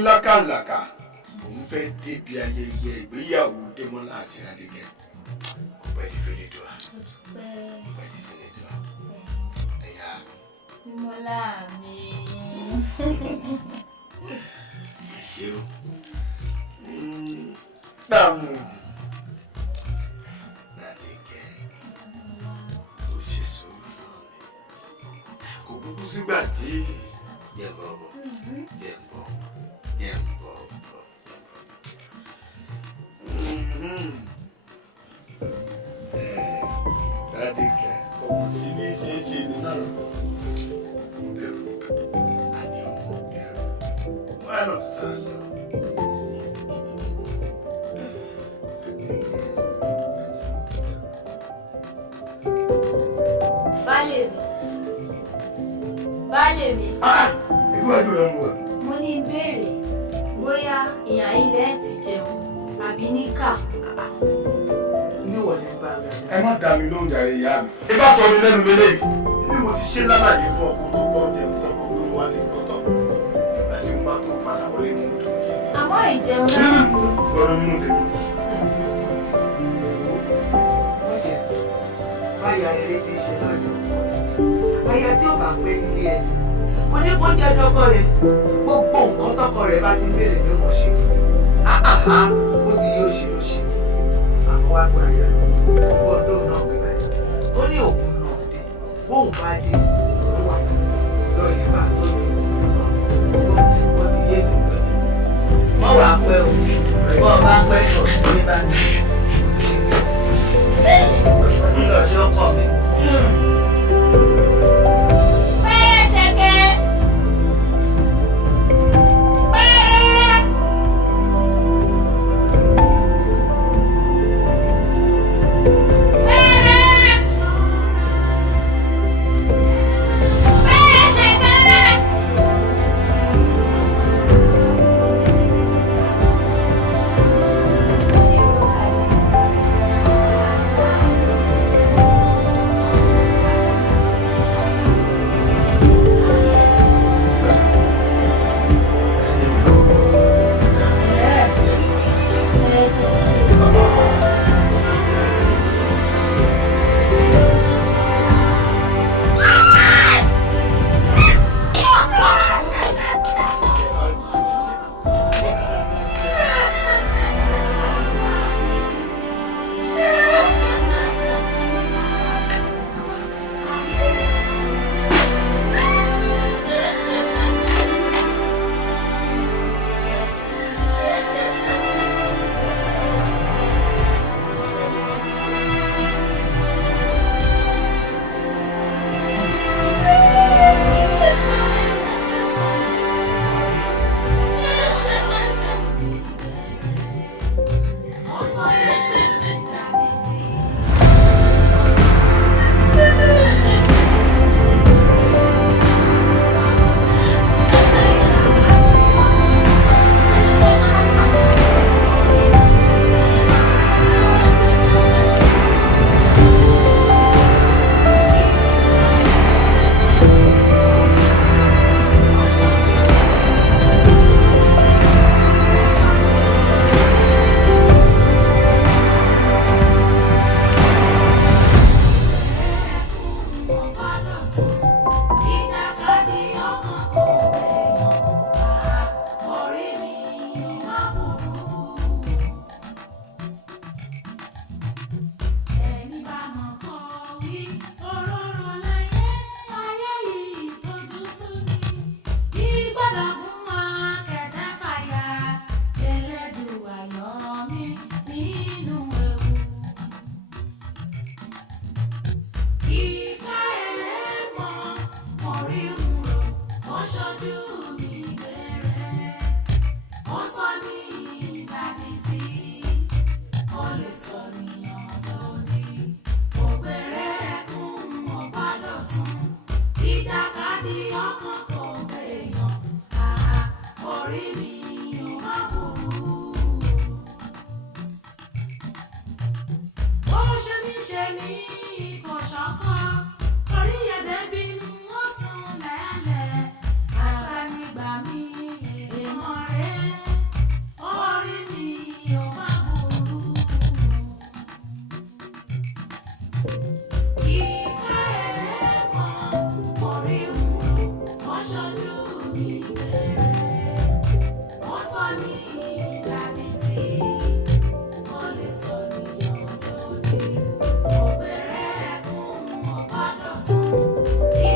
lákàlàkà òun fẹ́ débi ayẹyẹ ìgbéyàwó Démọ́lá àti Ládékẹ́ ọpẹ́ ní fẹlẹdùá ọpẹ́ ní fẹlẹdùá ẹyà Démọ́lá mi. ṣé o dààmú Ládékẹ́ ó ṣe sùúrù fún mi kò kúkú sígbà tí yẹ bọ̀ bọ̀ yẹ bọ̀. Ládékẹ́ ọmọ sí bí ṣe ń ṣe ní náà bẹ̀rù àní ọmọ bẹ̀rù wà lọ sá lọ. Baálé mi. Ìwádìí rẹ̀ mú wa. Mo ní béèrè bóyá ìyá ilẹ̀ ti jẹun àbí níkà. Ẹ má dá mi lóhùn jàre ìyá mi. Ẹ bá sọ mi lẹ́nu lélẹ́yìí. Bí mo ti ṣe lálàyé fún ọkọ tó gbọ́ jẹun tó gbọ́ pé mo wá ti gbọ́ tán. Ìgbà tí mo bá tó padà ìjẹun náà. Ọ̀rọ̀ nínú tèmi. Báyà rere ti ṣe lọ́dọ̀ ọkọ rẹ̀. Báyà tí ò bá pẹ́ nílé ẹni. Mo ní fún jẹ́ dọ́kọ rẹ̀. Gbogbo nǹkan tọkọ rẹ̀ bá ti ń béèrè ló mọ̀ ṣe fún un. Ó ti yóò ṣe ló ṣe. Àmọ́ wá gba àyà púpọ̀ tó náà gbé báyìí. Ó ní òun náà dé. Bóun bá dé, ó wà lọ́ọ̀ yìí bá tó lò ó ti yé mi lọ. Wọ́n wà pẹ́ o. Bọ́ọ̀ bá pẹ́ kọ̀ ní bá mi. Lọ́jọ́ kọ̀ mi. Pẹ́rẹ́ ṣẹ̀kẹ́. Pẹ́rẹ́. Pẹ́rẹ́. Pẹ́rẹ́ ṣẹ̀kẹ́. Yeah.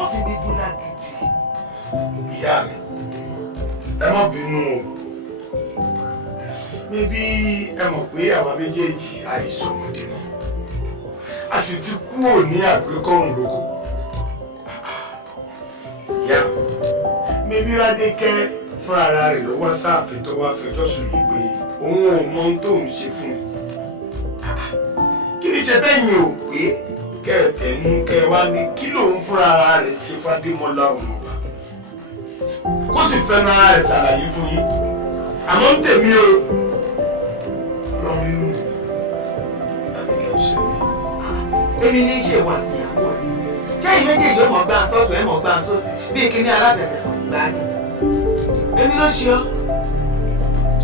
wọ́n fi mí bú lágídí. Ìyá mi, ẹ má bínú o. Maybe ẹ mọ̀ pé àwa méjèèjì àìsàn ọmọdé mọ́. A sì ti kúrò ní àgbékọ̀rùn lóko. Ìyá, maybe Rádékẹ́ fún ara rẹ̀ ló wá sáàfin tó wá fẹjọ́ sùn yìí pé òun ò mọ ohun tó ń ṣe fún mi. Kí ni ṣe tẹ́yìn ò pé kẹ̀tẹ̀nu kẹ wá ní kí lòun fúnra ara rẹ̀ ṣe Fádémọ́lá ọmọọba? Kó sì fẹ́nu ara rẹ̀ ṣàlàyé fún yín. Àmọ́ ń tèmi o. Ọlọ́run nínú Rádékẹ́ ò ṣe mí. Èmi ní í ṣe ìwà àtìyàwó rẹ̀. Ṣẹ́yìn méjèèjì ó mọ̀ gbá sọ́tún ẹ̀ mọ̀ gbá sósì bíi kíní aláfẹsẹ̀ gbá ní. Èmi ló ṣe ọ́.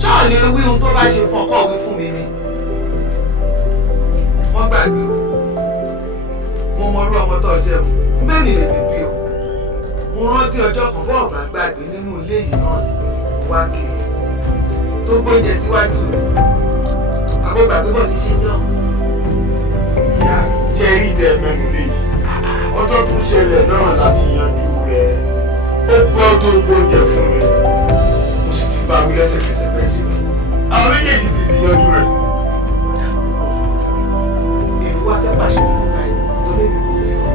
Ṣọ́ọ̀ lè wí ohun tó bá ṣe fún ọkọ̀ wí fún mi ni. Wọ́n gbàgbé o. Mo mọ irú ọmọ tó jẹ́ o. Bẹ́ẹ̀ ni lèmi bí o. Mo rántí ọjọ́ kan bọ́ọ̀ bá gbàgbé nínú ilé yìí náà wá kiri. Tó gbóúnjẹ síwájú rẹ̀. Àbó gbàgbé bọ̀ ṣe ṣe jọ́. Ìyá jẹ́ rí ìdẹ mẹ́nu lé yìí. Ọjọ́ tó ṣẹlẹ̀ náà láti yanjú rẹ̀. Ó gbọ́ tó gbóúnjẹ fún mi. Mo sì ti bá wí lẹ́sẹ̀kẹsẹ̀ bẹ́ẹ̀ sí mi. Àwọn méjèèjì sì ti yanjú rẹ̀. Èmi wá fẹ́ pàṣẹ fún Káyọ̀ torí èmi kò fẹ́ yọ.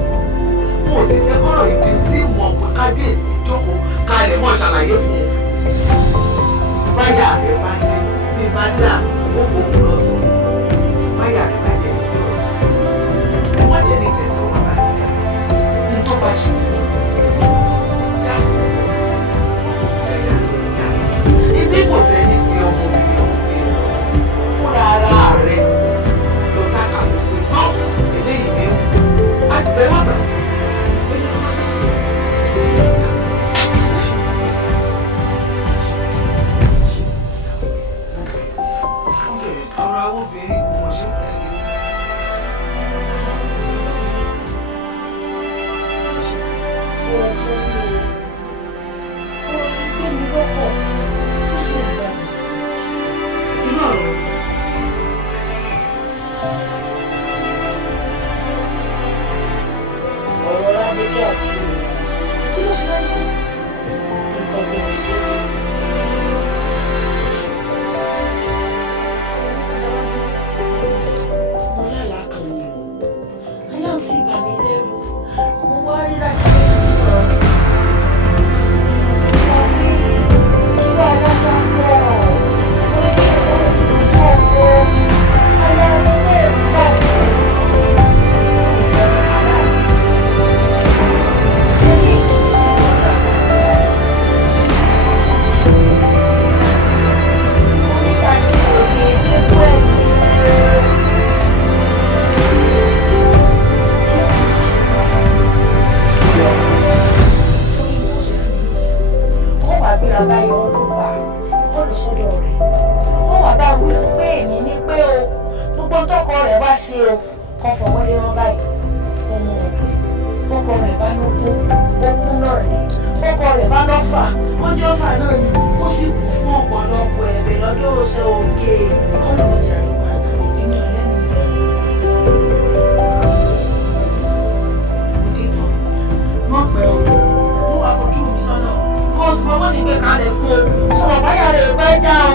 Mo ò sì fẹ́ kọ́rọ̀ ìdí tí mo pé kábíyèsí jókòó kalẹ̀ mọ́ ṣàlàyé fún un. Báyà rẹ̀ bá dé bí bá dé àfihàn ó kò kú lọ́sọ̀. Báyà rẹ̀ bá dé ìjọ. Ẹ má jẹ́ ní kẹta wà bá yín dá sí. Ní tó bá ṣe fún dá. Ibi kò sẹ́ni fi ọmọ mi lọ fúnra ara rẹ̀ lọ tákà wípé tán eléyìí ní a sì bẹ́ẹ̀ wá gbà. Ọ̀rọ̀ àwọn obìnrin kò mọ̀ ṣe tẹ̀lé. Inú ọ̀rọ̀ ọ̀rọ̀ Rádékẹ́ àbúrò rẹ̀ kí ló ṣe láyé nǹkan bí mo ṣe. Mo lálàá kan ni o aláǹ sì bà mí lẹ́rù mo wá rí Rádékẹ́ kan mo rí kí wàá dáṣà pọ̀ mo rí ọ̀rọ̀ fún mi tó ọ̀fọ̀ ayá tẹ̀ ń bà mí. Báyọ̀ ọdún bá kọ́ọ̀lù sọ́dọ̀ rẹ̀ wọ́n wà bá wí fún pé èmi ní pé o gbogbo tọkọ rẹ̀ wá sí o kan fọwọ́ lé wọn báyìí ọmọ ọkọ rẹ̀ bá ló kú okú náà ni ọkọ rẹ̀ bá lọ́ fà ọjọ́ fà náà ni ó sì kú fún ọ̀pọ̀lọpọ̀ ẹ̀bẹ̀ lọ́dọ̀ ọ̀sẹ̀ òkè kọ́ọ̀lù ọjà rẹ̀ wà èmi ọ̀lẹ́nu rẹ̀. Mọ̀ pẹ́ o mo wà fojú mi sọ́nà kó o sì mọ bó sì gbé kalẹ̀ fún o sọ̀rọ̀ báyà rẹ̀ bá já o.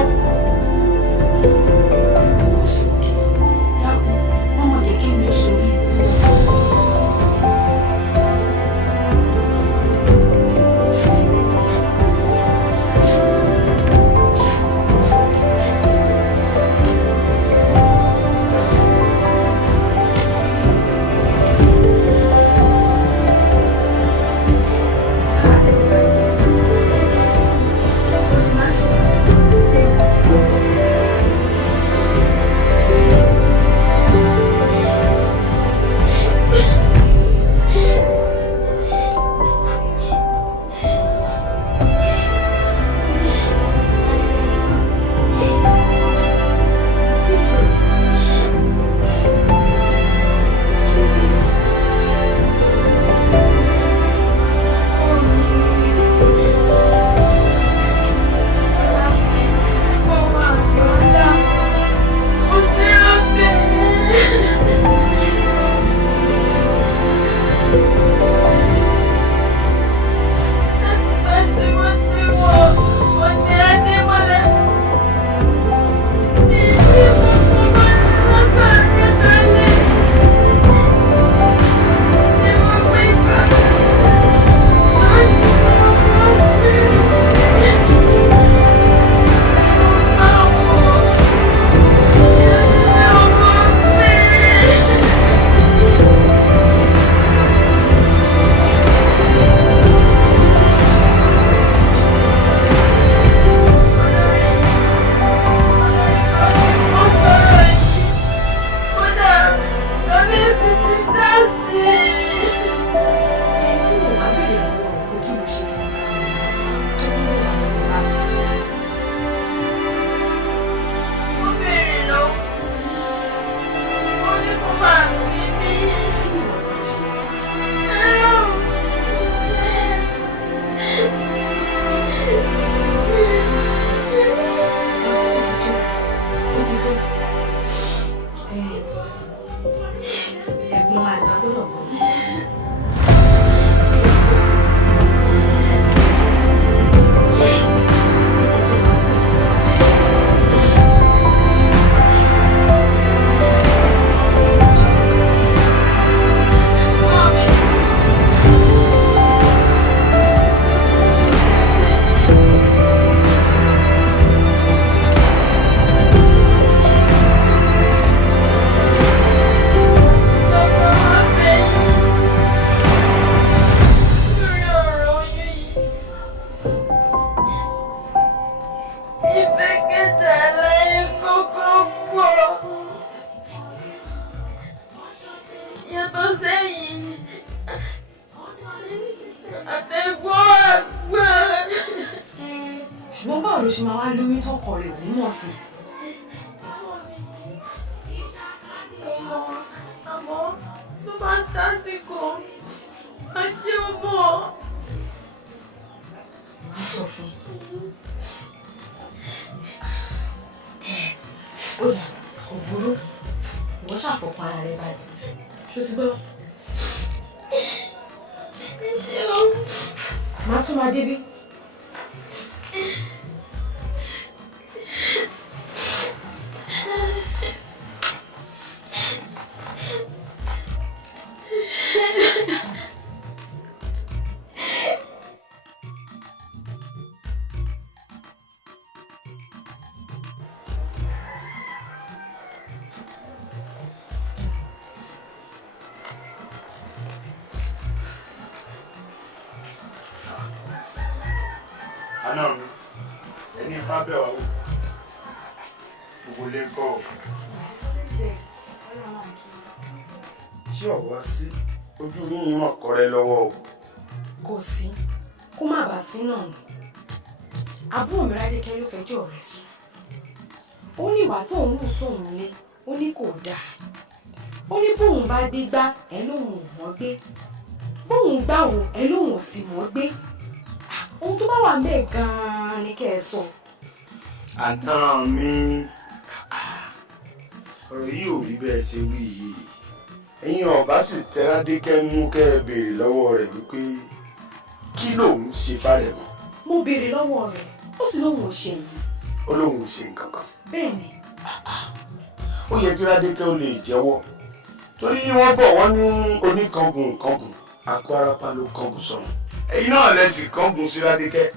Owó sókè dákun mọ́mọ́dé kí mi ò sórí ikú o. àtẹ̀gbọ́n àgbà. ṣùgbọ́n báwo ló ṣe máa wá lóyún tọkọ rẹ̀ ò ní mọ̀ sí? àmọ́ ló bá ń tásìkò ajé ọmọ. Má sọ fún ó dà kò burú ìwọ ṣàfọkàn ara rẹ balẹ̀ ṣó ti gbọ́. ṣé o. Má tún máa débí. Àná mi, ẹni ipá bẹ̀ wá wò. Gbogbo lè kọ́ ọ. Ṣé ọ̀wá sí ojú yín mọ̀ kọ́rẹ́ lọ́wọ́ o? Kò sí kó má bàa sí náà ni àbúrò mi Rádékẹ́ ló fẹjọ́ rẹ̀ sùn. Ó ní ìwà tóun lù sóun lé ó ní kò dáa. Ó ní bóun bá gbégbá ẹ lóun ò mọ̀ gbé bóun gbáwo ẹ lóun ò sì mọ̀ gbé. Ohun tó bá wà ńbẹ̀ gan-an ni kẹ́ ẹ sọ. Àná mi, ọ̀rọ̀ yìí ò rí bẹ́ẹ̀ ṣe wí yìí. Ẹ̀yin ọ̀bá sì tẹ Rádékẹ́ nú kẹ́ ẹ béèrè lọ́wọ́ rẹ̀ wípé kí lòun ṣe fárẹ̀ mọ́. Mo béèrè lọ́wọ́ rẹ̀ ó sì lóun ò ṣe yìí. Ó lóun ò ṣe nǹkan kan. Bẹ́ẹ̀ ni. Ó yẹ kí Rádékẹ́ ó lè jẹ́wọ́ torí wọ́n bọ̀ wọ́n ní oníkangun kangun àkó arapa ló kangun sọ̀rọ̀. Ẹ̀yin náà lẹ́sìn kangun sí Rádékẹ́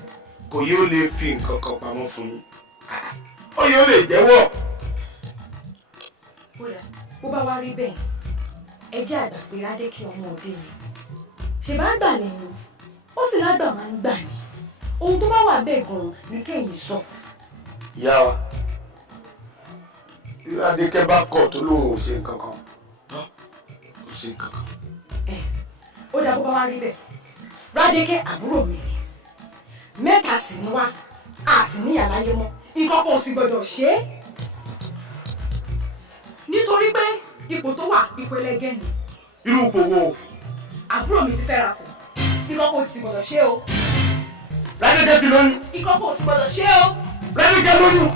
kò yóò lè fi nǹkan kan pamọ́ fún yín. Ó yóò lè jẹ́wọ́. Bó bá wá rí bẹ́ẹ̀ ẹ jẹ́ àgbà pé Rádékẹ́ ọmọ òde mi ṣe bá gbà lẹ́yìn ó sì lágbà máa ń gbà ní ohun tó bá wà bẹ́ẹ̀ gan-an ní kẹ́yìn sọ. Ìyá wa bí Rádékẹ́ bá kọ̀ tó lóun ò ṣe nǹkan kan kò ṣe nǹkan kan. Ó dá bó bá wá rí bẹ́ẹ̀ Rádékẹ́ àbúrò mi ni mẹ́ta sì ni wá a sì ní àlàyé mọ́ nǹkan kan ò sì gbọdọ̀ ṣe é nítorí pé ipò tó wà ipò ẹlẹgẹ́ ni. Irú ipò wo? Àbúrò mi ti fẹ́ ra kù nǹkan kan ò sì gbọdọ̀ ṣe é o. Rádékẹ́ ti lóyún. Nǹkan kan ò sì gbọdọ̀ ṣe é o. Rádékẹ́ lóyún.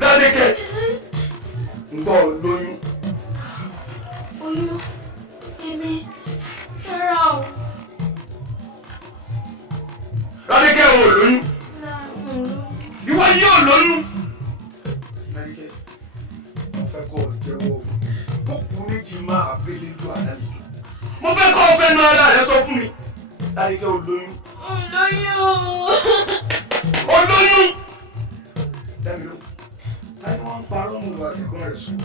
Rádékẹ́ ń gbọ́ lóyún. Oyún èmi rárá o. Rádékẹ́ ò lóyún. Ìwọ yóò lóyún. Rádékẹ́ mo fẹ́ kó o jẹ́wọ́ kó kú méjì máa abẹ́lé lu àlejò. Mo fẹ́ kó o fẹ́ nu ara rẹ sọ fún mi. Rádékẹ́ ò lóyún. Lóyún o. Ó lóyún. Dámi ló. Táyé wọ́n ń parọ́ mọ́ ìwà àtẹ̀gbọ́n rẹ̀ sùn.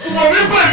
Sùnmọ̀ mi pẹ̀lú.